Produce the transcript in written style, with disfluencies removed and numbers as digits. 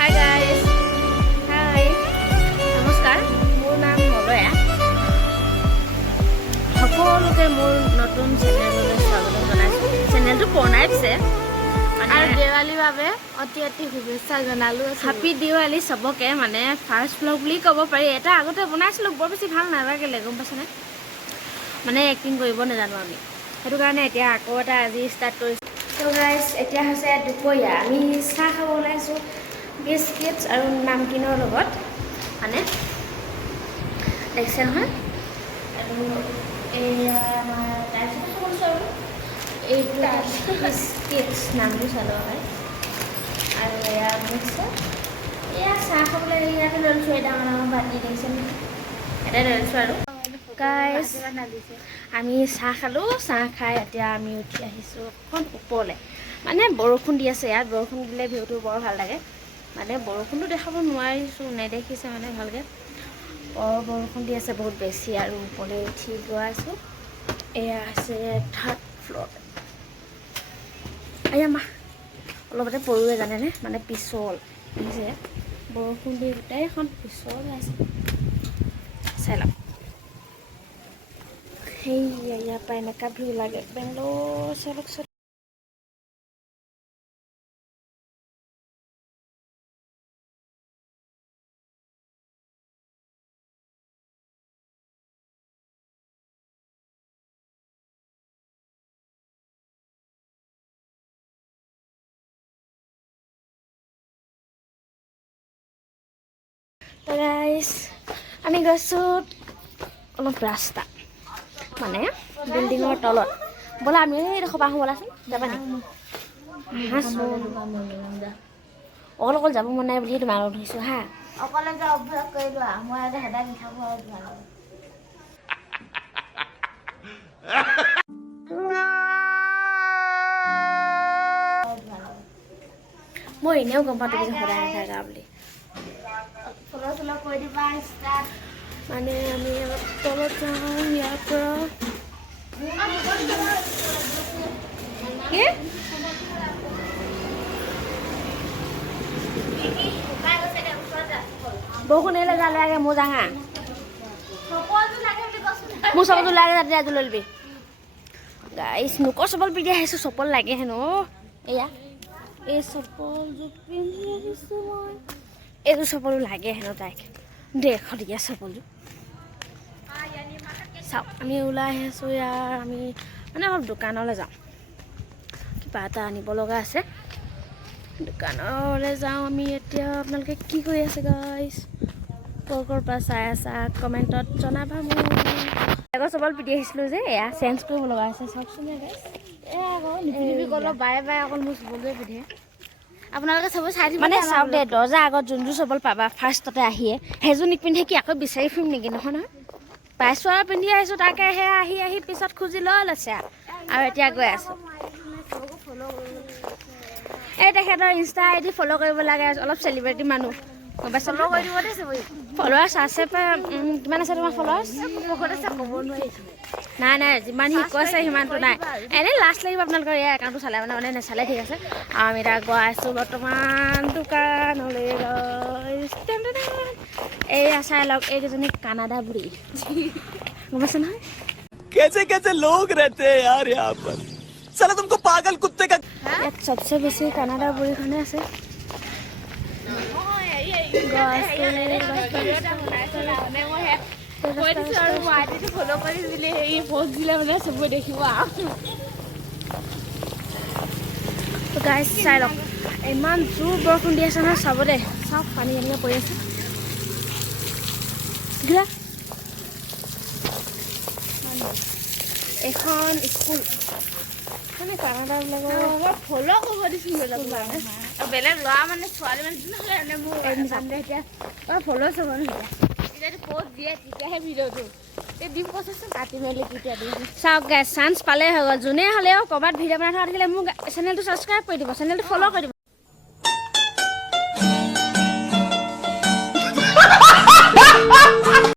Hi guys. Hi. নমস্কাৰ মোৰ নাম মলয়া সকলোকে মোৰ নতুন চেনেললৈ স্বাগতম জনাইছোঁ চেনেলটো বনাই দিছে আৰু দেৱালীৰ বাবে অতি অতি শুভেচ্ছা জনালোঁ হেপী দিৱালী সবকে মানে ফাৰ্ষ্ট ব্লগ বুলি ক'ব পাৰি এটা আগতে বনাইছিলোঁ বৰ বেছি ভাল নালাগিলে গম পাইছানে মানে এক্টিং কৰিব নাজানো আমি সেইটো কাৰণে এতিয়া আকৌ এটা আজি ষ্টাৰ্ট কৰিছোঁ তো গাইজ এতিয়া হৈছে দুপৰীয়া আমি চাহ খাব ওলাইছোঁ বিস্কিটছ আৰু নামকিনৰ লগত মানে দেখিছে নহয় আৰু এয়া আমাৰ তাৰপিছত কৈছোঁ আৰু এইটো বিস্কিটছ নামটো চালোঁ হয় আৰু এয়া মিক্সাৰ এয়া চাহ খাবলৈ ইয়াতে লৈছোঁ এটা ডাঙৰ বাতি দেখিছে নহয় এটা লৈছোঁ আৰু গাইজ আমি চাহ খালোঁ চাহ খাই এতিয়া আমি উঠি আহিছোঁ অকণ ওপৰলৈ মানে বৰষুণ দি আছে ইয়াত বৰষুণ দিলে ভিউটো বৰ ভাল লাগে মানে বৰষুণটো দেখাব নোৱাৰিছোঁ নেদেখিছে মানে ভালকৈ বৰষুণ দি আছে বহুত বেছি আৰু ওপৰলৈ উঠি গৈ আছোঁ এয়া আছে থাৰ্ড ফ্ল'ৰ এয়া মা অলপতে পৰোৱে জানেনে মানে পিছল যে বৰষুণ দি গোটেইখন পিছল আছে চাই লওক সেয়া ইয়াৰ পৰা এনেকুৱা ভিউ লাগে বেংগলোৰ চালক গাইজ আমি গৈছোঁ অলপ ৰাস্তা মানে বিল্ডিঙৰ তলত ব'লা আমি এইডোখৰ পৰা আহোঁ ব'লাচোন যাবা নেকি অকল অকল যাব মন নাই বুলি তোমাক ধৰিছোঁ হা অকলে যে অভ্যাস কৰি লোৱা মই আজি সদায় মিঠা খোৱা ভাল মই এনেও গম পাওঁ তুমি যে সদায় নাথাকা বুলি ফ'ল' চ'ল' কৰি দিবা ষ্টাৰ্ট মানে আমি অলপ তলত যাওঁ ইয়াৰ পৰা কি বৰষুণ এলে যা লাগে মোৰ যাঙা মোৰ চপলটো লাগে যাতে আজি লৈ ল'বি গাইছ নোকৰ চপল পিন্ধি আহিছোঁ চপল লাগে হেনো এয়া এই চপলযোৰ পিন্ধি আহিছোঁ মই এইযোৰ চপলো লাগে হেনো তাইক 150 চপলযোৰ চাওক আমি ওলাই আহিছোঁ ইয়াৰ আমি মানে অলপ দোকানলৈ যাওঁ কিবা এটা আনিব লগা আছে দোকানলৈ যাওঁ আমি এতিয়া আপোনালোকে কি কৰি আছে গাইছ ক'ৰ পৰা চাই আছা কমেণ্টত জনাবা মোক আগৰ চপল পিন্ধি আহিছিলোঁ যে এয়া চেঞ্জ কৰিব লগা আছে চাওকচোন গাইছ এয়া আকৌ নিপিন্ধিবি ক'লো বাৰে বাৰে অকল মোৰ চপলটোৱে পিন্ধে আপোনালোকে চবেই চাই দিব মানে চাওক দে দৰ্জা আগত যোনযোৰ চপল পাবা ফাৰ্ষ্টতে আহিয়ে সেইযোৰ নিপিন্ধে কি আকৌ বিচাৰি ফুৰিম নেকি নহয় নহয় পাইছোঁ আৰু পিন্ধি আহিছোঁ তাকে সেয়া আহি পিছত খুজি লৈ লৈছে আৰু এতিয়া গৈ আছোঁ এই তেখেতৰ ইনষ্টা আই ডি ফ'ল' কৰিব লাগে অলপ চেলিব্ৰিটি মানুহ গম পাইছোঁ ফ'ল' কৰি দিব দেই ফ'ল'ৱাৰ্ছ আছে কিমান আছে তোমাৰ ফ'ল'ৱাৰ্ছ ক'ব নোৱাৰিছোঁ নাই যিমান সি কৈছে সিমানটো নাই এনেই লাষ্ট লাগিব আপোনালোকৰ এই একাউণ্টটো চালে মানে নেচালে ঠিক আছে আৰু আমি এতিয়া গৈ আছোঁ বৰ্তমান দোকানলৈ এইয়া চাই লওক এইকেইজনী কানাডা বুঢ়ী গম পাইছে নহয় कैसे कैसे लोग रहते हैं यार यहाँ पर साला तुमको पागल कुत्ते का ইয়াত চবচে বেছি কানাডা বুঢ়ীখনে আছে গাইছ চাই লওক ইমান জোৰ বৰষুণ দি আছে নহয় চাব দে চব পানী এনেকৈ পৰি আছে এখন স্কুল মানে কানাডাবিলাকৰ ফ'ল' কৰিব দিছিলোঁ বেলেগ ল'ৰা মানে ছোৱালী মানে নহ'লে মোৰ এতিয়া ফ'ল' চব এতিয়া প'ষ্ট দিয়ে তেতিয়াহে ভিডিঅ'টো এই দিম কৈছেচোন কাটি মেলি কেতিয়া দিম চাওক গাইছ চান্স পালে হৈ গ'ল যোনে হ'লেও ক'ৰবাত ভিডিঅ' বনাই থকা দেখিলে মোক চেনেলটো ছাবস্ক্ৰাইব কৰি দিব চেনেলটো ফ'ল' কৰি দিব